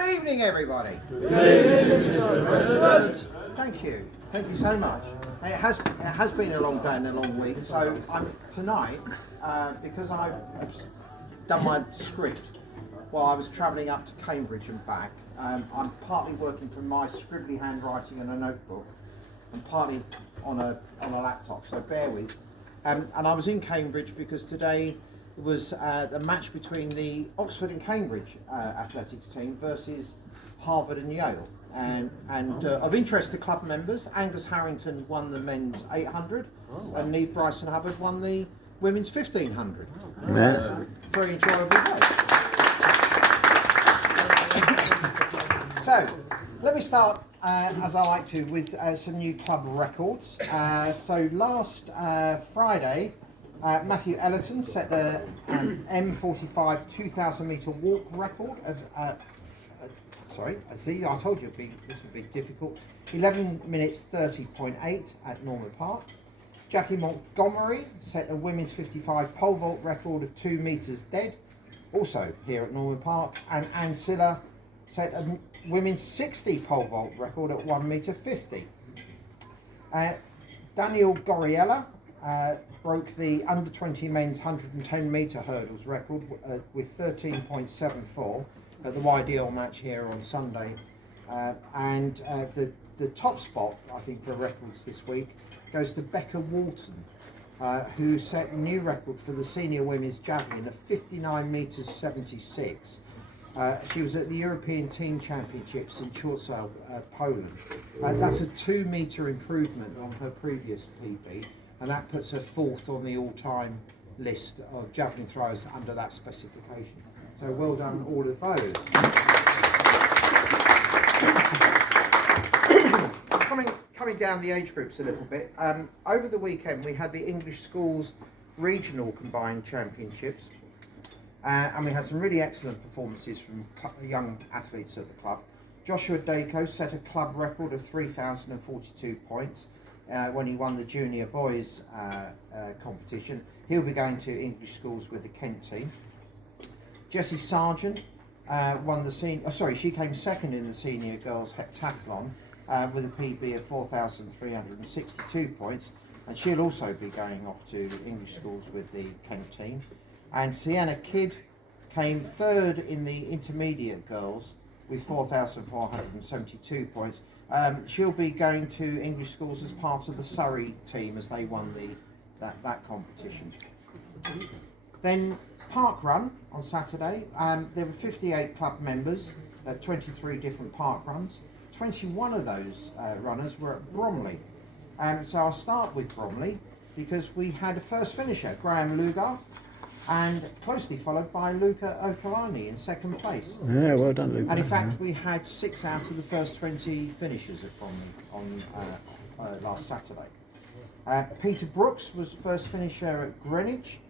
Good evening, everybody. Good evening, Mr. President. Thank you so much. It has been a long day and a long week, so tonight, because I've done my script while I was travelling up to Cambridge and back, I'm partly working from my scribbly handwriting in a notebook and partly on a laptop, so bear with. And I was in Cambridge because today was the match between the Oxford and Cambridge athletics team versus Harvard and Yale. And of interest to club members, Angus Harrington won the men's 800 and Neve Bryson Hubbard won the women's 1500. Very enjoyable day. So, let me start, as I like to, with some new club records. So last Friday, Matthew Ellerton set the M45 2,000 metre walk record of, I told you this would be difficult. 11 minutes 30.8 at Norman Park. Jackie Montgomery set a women's 55 pole vault record of 2 metres dead, also here at Norman Park. And Anne Siller set a women's 60 pole vault record at 1 metre 50. Daniel Goriella broke the under 20 men's 110 metre hurdles record with 13.74 at the YDL match here on Sunday. The top spot, I think, for records this week goes to Becca Walton, who set a new record for the senior women's javelin of 59 metres 76. She was at the European Team Championships in Chorzów, Poland. That's a 2 metre improvement on her previous PB, and that puts her fourth on the all-time list of javelin throwers under that specification. So well done, all of those. Coming down the age groups a little bit, over the weekend we had the English Schools Regional Combined Championships, and we had some really excellent performances from young athletes at the club. Joshua Dacos set a club record of 3,042 points when he won the junior boys competition. He'll be going to English schools with the Kent team. Jessie Sargent won the she came second in the senior girls heptathlon with a PB of 4,362 points, and she'll also be going off to English schools with the Kent team. And Sienna Kidd came third in the intermediate girls with 4,472 points. She'll be going to English schools as part of the Surrey team as they won that competition. Then parkrun on Saturday. There were 58 club members at 23 different parkruns. 21 of those runners were at Bromley. So I'll start with Bromley because we had a first finisher, Graham Lugar, and closely followed by Luca Okolani in second place. Yeah, well done, Luca. And in fact, we had 6 out of the first 20 finishers at Bromley on last Saturday. Peter Brooks was first finisher at Greenwich.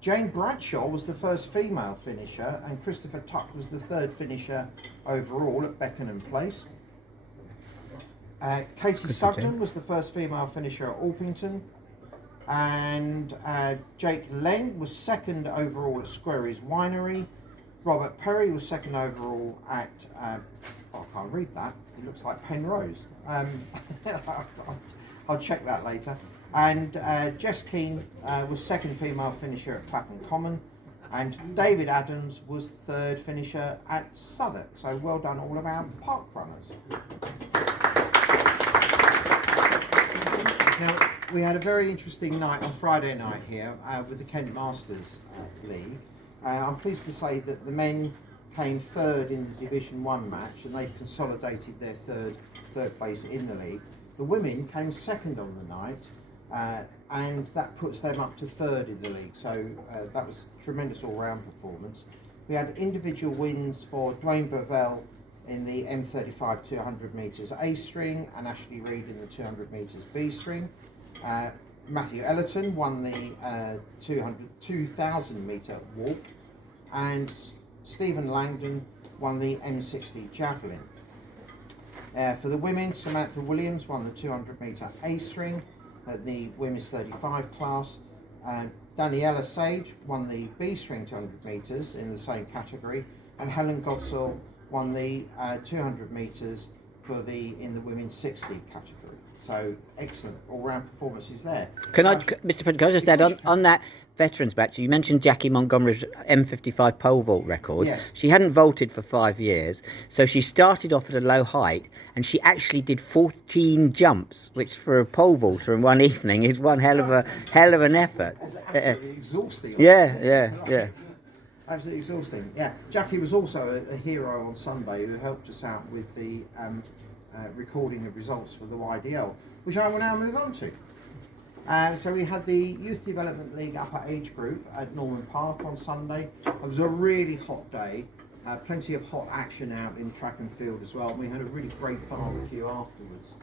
Jane Bradshaw was the first female finisher, and Christopher Tuck was the third finisher overall at Beckenham Place. Katie Sugden was the first female finisher at Orpington, and Jake Leng was second overall at Squary's Winery. Robert Perry was second overall at, I can't read that, it looks like Penrose. I'll check that later. And Jess Keane was second female finisher at Clapham Common, and David Adams was third finisher at Southwark. So well done, all of our park runners. Now, we had a very interesting night on Friday night here with the Kent Masters League. I'm pleased to say that the men came third in the Division 1 match, and they've consolidated their third place in the league. The women came second on the night, and that puts them up to third in the league. So that was a tremendous all-round performance. We had individual wins for Dwayne Bovell in the M35 200 metres A string and Ashley Reed in the 200 metres B string. Matthew Ellerton won the 2,000 metre walk, and Stephen Langdon won the M60 javelin. For the women, Samantha Williams won the 200 metre A string at the women's 35 class. Daniela Sage won the B string 200 metres in the same category, and Helen Godsall won the 200 metres in the women's 60 category. So excellent all-round performances there. Mr. President, can I just add on that veterans batch? You mentioned Jackie Montgomery's M55 pole vault record. Yes. She hadn't vaulted for 5 years, so she started off at a low height, and she actually did 14 jumps, which for a pole vaulter in one evening is one hell of an effort. It's absolutely exhausting. Yeah. Absolutely exhausting. Yeah, Jackie was also a hero on Sunday who helped us out with the recording of results for the YDL, which I will now move on to. So we had the Youth Development League upper age group at Norman Park on Sunday. It was a really hot day, plenty of hot action out in track and field as well. And we had a really great barbecue afterwards.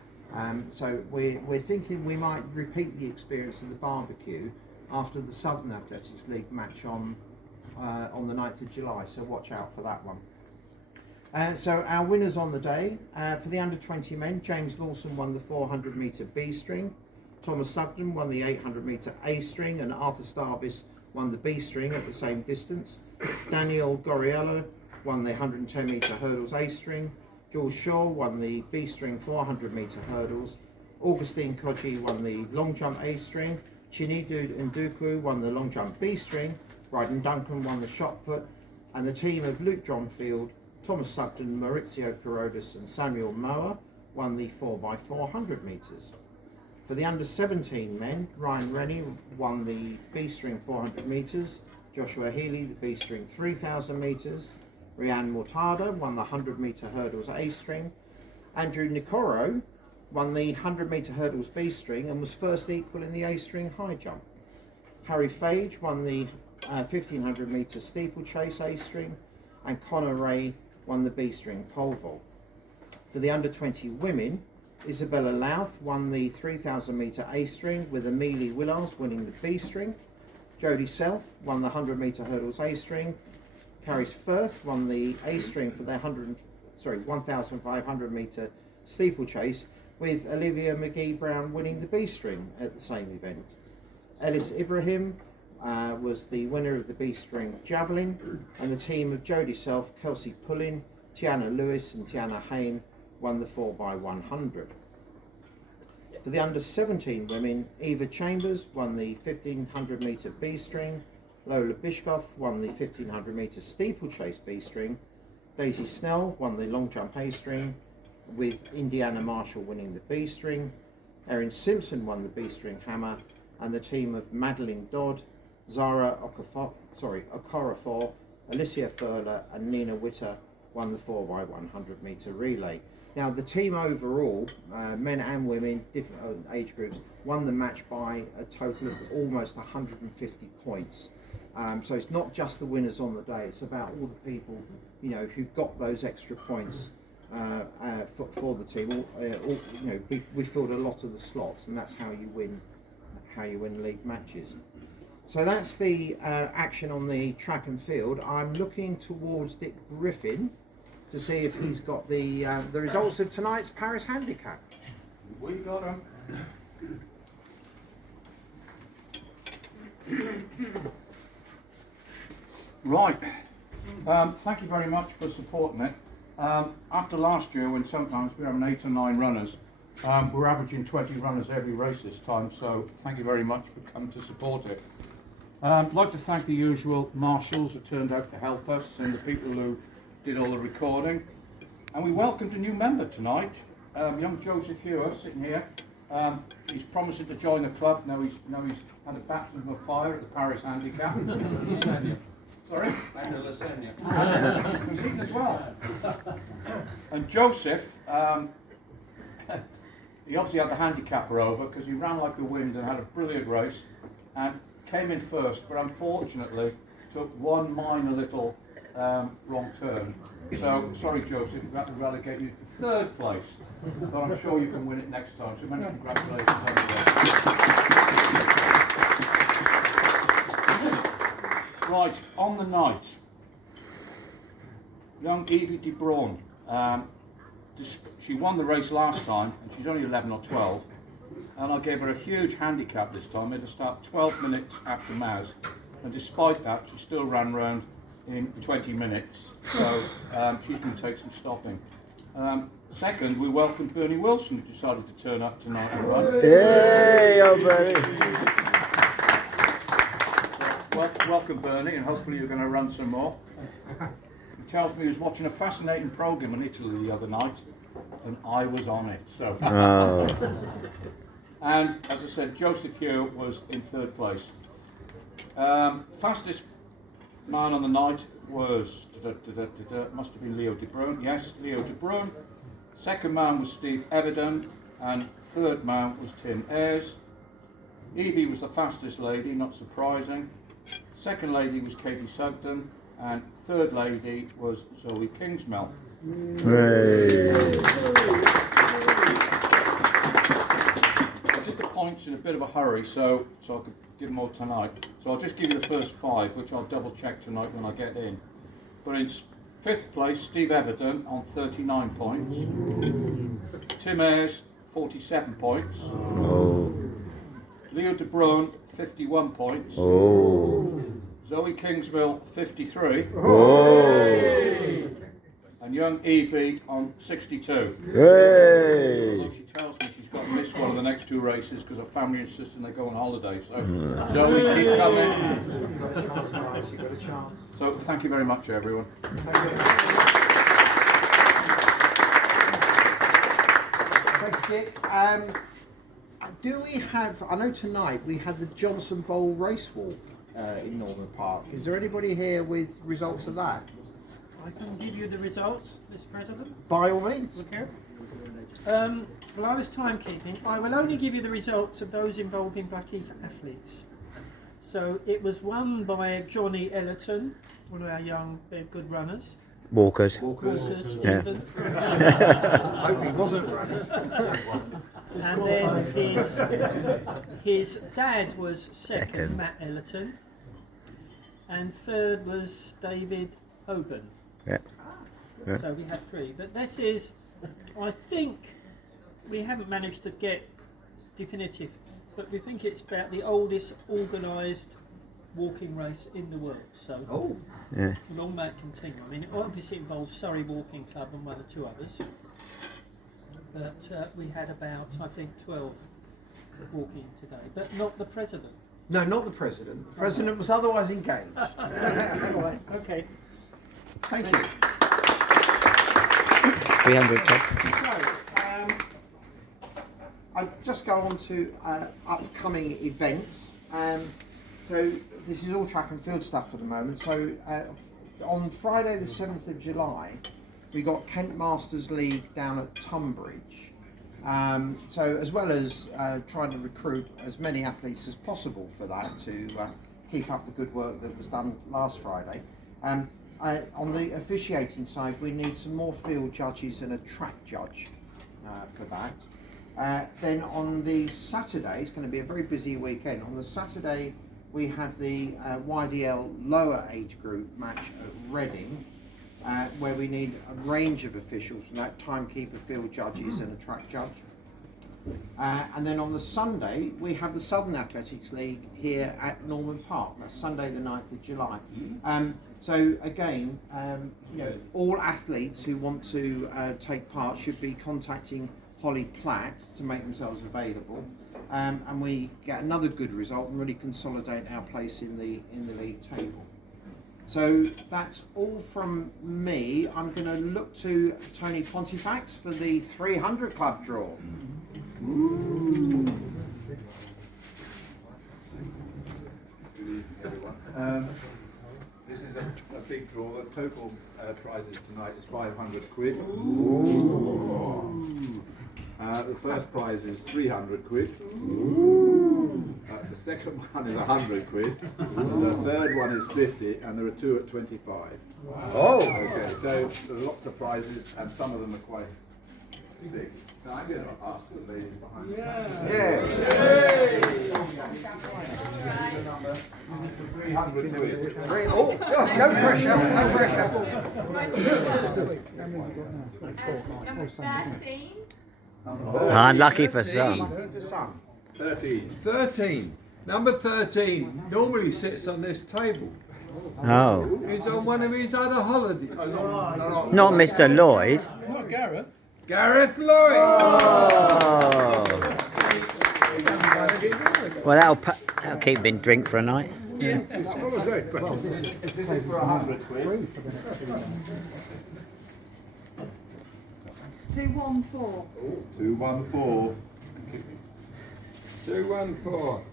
So we're thinking we might repeat the experience of the barbecue after the Southern Athletics League match on the 9th of July, so watch out for that one. So our winners on the day, for the under 20 men, James Lawson won the 400 metre B string, Thomas Sugden won the 800 metre A string, and Arthur Starvis won the B string at the same distance. Daniel Goriello won the 110 metre hurdles A string, George Shaw won the B string 400 metre hurdles, Augustine Koji won the long jump A string, Chinidu Ndukwu won the long jump B string, Bryden Duncan won the shot put, and the team of Luke Johnfield, Thomas Sugden, Maurizio Perodis and Samuel Mower won the 4x400 metres. For the under 17 men, Ryan Rennie won the B string 400 metres, Joshua Healy the B string 3000 metres, Rianne Mortada won the 100 metre hurdles A string, Andrew Nicoro won the 100 metre hurdles B string and was first equal in the A string high jump. Harry Fage won the 1500 metre steeplechase A string, and Connor Ray won the B string pole vault. For the under 20 women, Isabella Louth won the 3000 metre A string with Amelie Willars winning the B string. Jodie Self won the 100 metre hurdles A string. Caris Firth won the A string for their 1500 metre steeplechase with Olivia McGee Brown winning the B string at the same event. Ellis Ibrahim was the winner of the B string javelin, and the team of Jodie Self, Kelsey Pullin, Tiana Lewis and Tiana Hain won the 4x100. For the under 17 women, Eva Chambers won the 1500 metre B string, Lola Bishkoff won the 1500 metre steeplechase B string, Daisy Snell won the long jump A string with Indiana Marshall winning the B string, Erin Simpson won the B string hammer, and the team of Madeline Dodd, Zara Okorafor, Alicia Furler and Nina Witter won the 4x100 metre relay. Now the team overall, men and women, different age groups, won the match by a total of almost 150 points. So it's not just the winners on the day, it's about all the people, who got those extra points for the team. We filled a lot of the slots, and that's how you win league matches. So that's the action on the track and field. I'm looking towards Dick Griffin to see if he's got the results of tonight's Parris Handicap. We got him. Right. Thank you very much for supporting it. After last year, when sometimes we were having 8 or 9 runners, we're averaging 20 runners every race this time, so thank you very much for coming to support it. I'd like to thank the usual marshals who turned out to help us and the people who did all the recording. And we welcomed a new member tonight, young Joseph Hewer, sitting here. He's promising to join the club. Now he's had a baptism of fire at the Parris Handicap. Sorry? And the lasagna. He's eaten as well. And Joseph, he obviously had the handicapper over because he ran like the wind and had a brilliant race and came in first, but unfortunately took one minor little wrong turn. So, sorry Joseph, we've had to relegate you to 3rd place, but I'm sure you can win it next time, so many congratulations on Right, on the night, young Evie de Braun, she won the race last time, and she's only 11 or 12, and I gave her a huge handicap this time. Made her start 12 minutes after Maz, and despite that, she still ran round in 20 minutes. So she's going to take some stopping. Second, we welcomed Bernie Wilson, who decided to turn up tonight and run. Yay, oh Bernie! Welcome, Bernie, and hopefully you're going to run some more. He tells me he was watching a fascinating programme in Italy the other night, and I was on it. So, and as I said, Joseph Hugh was in third place. Fastest man on the night was must have been Leo De Bruin. Yes, Leo De Bruin. Second man was Steve Everton, and third man was Tim Ayres. Evie was the fastest lady, not surprising. Second lady was Katie Sugden, and third lady was Zoe Kingsmill. Hooray. I did the points in a bit of a hurry, so I could give them all tonight. So I'll just give you the first 5, which I'll double check tonight when I get in. But in 5th place, Steve Everton on 39 points. Tim Ayres, 47 points. Oh. Leo De Bruin, 51 points. Oh. Zoe Kingsmill, 53. Oh. And young Evie on 62. Hey. Although she tells me she's got to miss one of the next 2 races because her family insisting they go on holiday. So, Zoe, keep coming. You've got a chance, guys. You've got a chance. So, thank you very much, everyone. Thank you, Dick. Do we have, I know tonight we had the Johnson Bowl race walk in Norman Park. Is there anybody here with results of that? I can give you the results, Mr. President. By all means. Okay. Well, I was timekeeping. I will only give you the results of those involving Blackheath athletes. So it was won by Johnny Ellerton, one of our young, good runners. Walkers. Walkers, Yeah. even. I hope he wasn't running. And then his dad was second, Matt Ellerton. And third was David Hoban. Yeah. Yeah. So we had 3. But this is, I think, we haven't managed to get definitive, but we think it's about the oldest organised walking race in the world. So Oh. Yeah. long may it continue. I mean, it obviously involves Surrey Walking Club and 1 or 2 others. But we had about, I think, 12 walking today, but not the president. No, not the president. The president was otherwise engaged. Right, okay. Thank you. 300. So, I'll just go on to upcoming events. So this is all track and field stuff for the moment. So on Friday the 7th of July, we got Kent Masters League down at Tunbridge. So as well as trying to recruit as many athletes as possible for that to keep up the good work that was done last Friday, on the officiating side we need some more field judges and a track judge for that. Then on the Saturday, it's going to be a very busy weekend. On the Saturday we have the YDL lower age group match at Reading, where we need a range of officials, from that timekeeper, field judges and a track judge. And then on the Sunday we have the Southern Athletics League here at Norman Park. That's Sunday the 9th of July. So again, you know, all athletes who want to take part should be contacting Holly Platt to make themselves available, and we get another good result and really consolidate our place in the league table. So that's all from me. I'm going to look to Tony Pontifex for the 300 club draw. This is a big draw. The total prizes tonight is 500 quid. The first prize is 300 quid. The second one is 100 quid. The third one is 50, and there are 2 at 25. Oh! Okay, so there are lots of prizes, and some of them are quite big. So I'm going to ask the lady behind me. Yeah! 300 quid. Oh, no pressure, no pressure. Number 13. Unlucky for some. Lucky for some. 13. 13. Number 13 normally sits on this table. Oh, He's on one of his other holidays. not Mr. Lloyd. Not Gareth. Gareth Lloyd! Oh. Well, that'll keep him in drink for a night. This is for 100 quid. 214. 214. 214.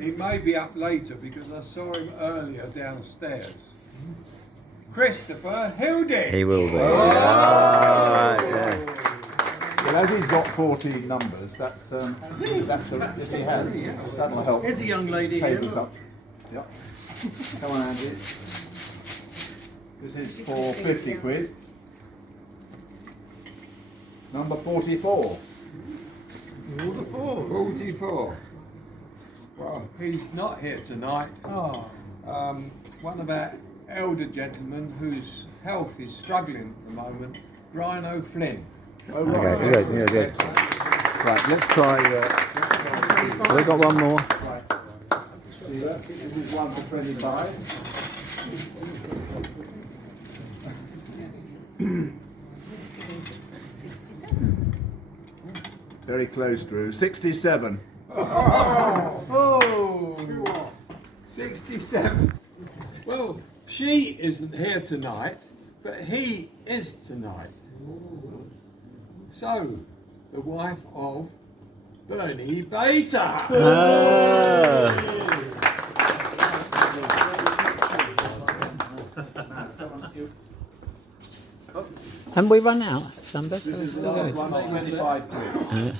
He may be up later because I saw him earlier downstairs. Christopher Hildy. He will be. Well, as he's got 14 numbers, that's yes, he has. That'll help. There's a young lady here. Tables up. Yep. Come on, Andy. This is for 50 quid. Number 44. 44. Well, he's not here tonight. One of our elder gentlemen whose health is struggling at the moment, Brian O'Flynn. Oh, right. Okay, good. Right, let's try. We got one more. This is one for 25. Very close, Drew. 67. Oh! 67. Well, she isn't here tonight, but he is tonight. So, the wife of Bernie Bater. Haven't we run out of numbers? This is the last one, 25 quid.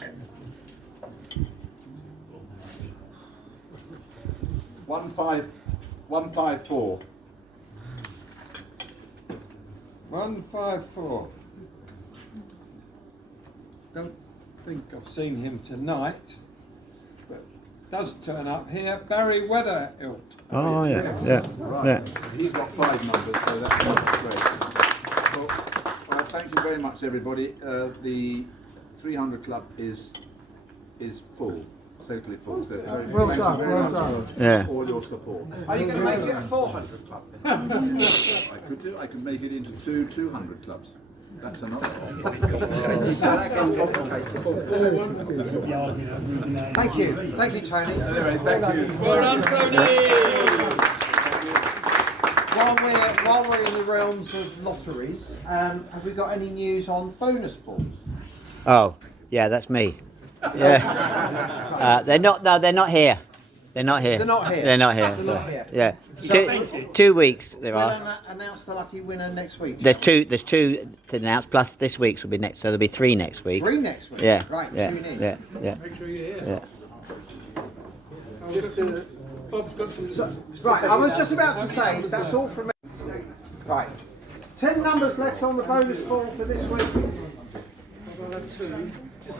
154. 154. Don't think I've seen him tonight, but does turn up here. Barry Weatherilt. Oh, yeah. He's got 5 numbers, so that's great. Well, thank you very much, everybody. The 300 Club is full, totally full. So thank you very much Yeah. for all your support. Are you going to make it a 400 club? I could do. I can make it into 200 clubs. That's another option. That gets complicated. Thank you, Tony. Anyway, thank you. Well done, Tony! While we're in the realms of lotteries, have we got any news on bonus balls? Oh, yeah, that's me. Yeah. They're not. No, they're not here. They're not here. They're not here. They're not here. They're not here. Yeah. 2 weeks there We'll are. announce the lucky winner next week. There's two to announce. Plus this week's will be next. So there'll be 3 next week. 3 next week. Yeah. Right. Yeah. Tune in. Yeah. Make sure you're here. Yeah. Bob's got some. Right. I was just about to say that's all from me. Right. 10 numbers left on the bonus ball for this week.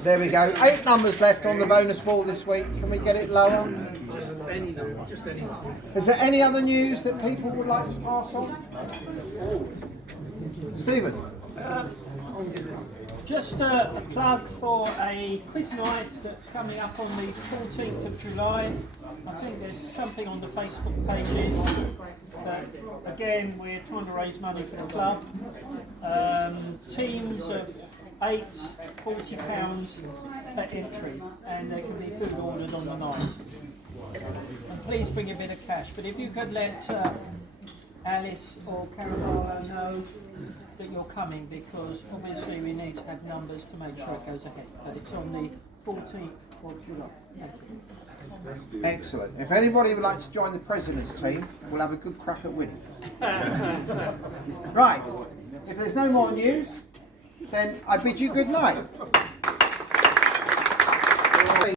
There we go. 8 numbers left on the bonus ball this week. Can we get it lower? Just any number. Just any. Is there any other news that people would like to pass on? Stephen? Just a plug for a quiz night that's coming up on the 14th of July. I think there's something on the Facebook pages. Again, we're trying to raise money for the club. Teams of 8, £40 per entry, and there can be food ordered on the night. And please bring a bit of cash. But if you could let Alice or Caramello know that you're coming, because obviously we need to have numbers to make sure it goes ahead. But it's on the 14th of July. Thank you. Excellent. If anybody would like to join the President's team, we'll have a good crack at winning. Right. If there's no more news, then I bid you good night.